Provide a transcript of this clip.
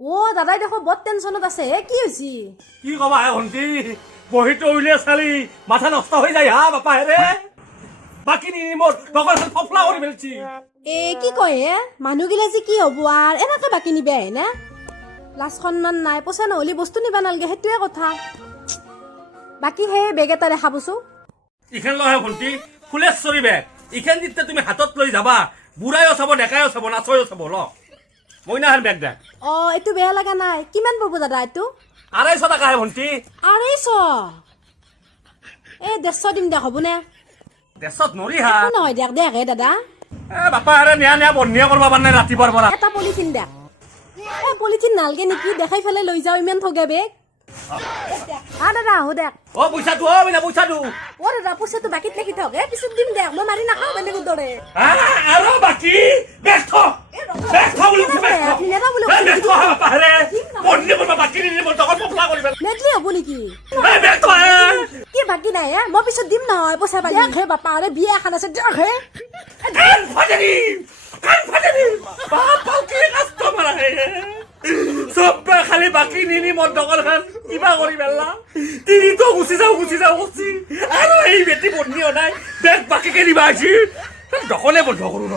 ও দাদাই দেখো বহুত টেনশনত আছে হে কি হইছি কি কবা হে ভন্টি বহিটো উলিয়াই চালি মাথা নষ্ট হৈ যায় হা বাপা হেৰে বাকি নি মোৰ লগৰ ফফলা কৰি পেলছি এ কি কয় হে মানুহগিলা যে কি হব আর এনেকে বাকি নিবে আহে না লাজ সন্মান নাই পইচা নহলি বস্তু নিবা নালগে সেইটোৱে কথা বাকি হে বেগ এটা দেখাবছো ইখান লহে ভন্টি ফুলেশ্বৰী বেগ ইখান যেতিয়া তুমি হাতত লৈ যাবা বুঢ়াইও চাব ডেকাইও চাব নাচয়ও চাব ল মইনাহান বেগ দে অ এইটো বেয়া লাগা নাই কিমান পড়ব দাদা এইটো 250 টাকা হে ভন্টি 250 এ 150 দিম দে হবনে দেশত নৰি হা নহয় দেখ দেখ হে দাদা এ বাপা হেৰে নিয়া বন্ধিয়া কৰবা পাৰ নাই ৰাতিপুৱাৰ পৰা এটা পলিথিন দেখ এ পলিথিন নালগে নেকি দেখাই ফেলে লৈ যাও ইমান ঠগে বেগ দাদা আহো দেখ অ পইচাটো পইচাটো ও দাদা পইচাটো বাকিত লিখি থক এ পিছত দিম দেখ মই মাৰি নাখাওঁ বেলেগৰ দৰে আৰু বাকি বেগ থ বুলি বেগ থ বাপা হেৰে বন্ধি কৰবা বাকি নি মোৰ তকৰ ফফলা কৰি পেল নেটলি হ'ব নেকি বেগ থ কি বাকি নাই হে মই পিছত দিম নহয় পইচা পালি দেখ হে বাপা আৰে বিয়া এখন আছে দেখ হে কান ফাটেনি বাপ কি কাষ্টমাৰ আহে সব খালি বাকি নিনি মোৰ দোকান খান কিবা কৰি পেলা তিনিটো গুচি যাও আৰু এই বেটি বন্ধিও নাই বেগ বাকি কে নিবা আহিছিল দোকানে বন্ধ কৰো ৰ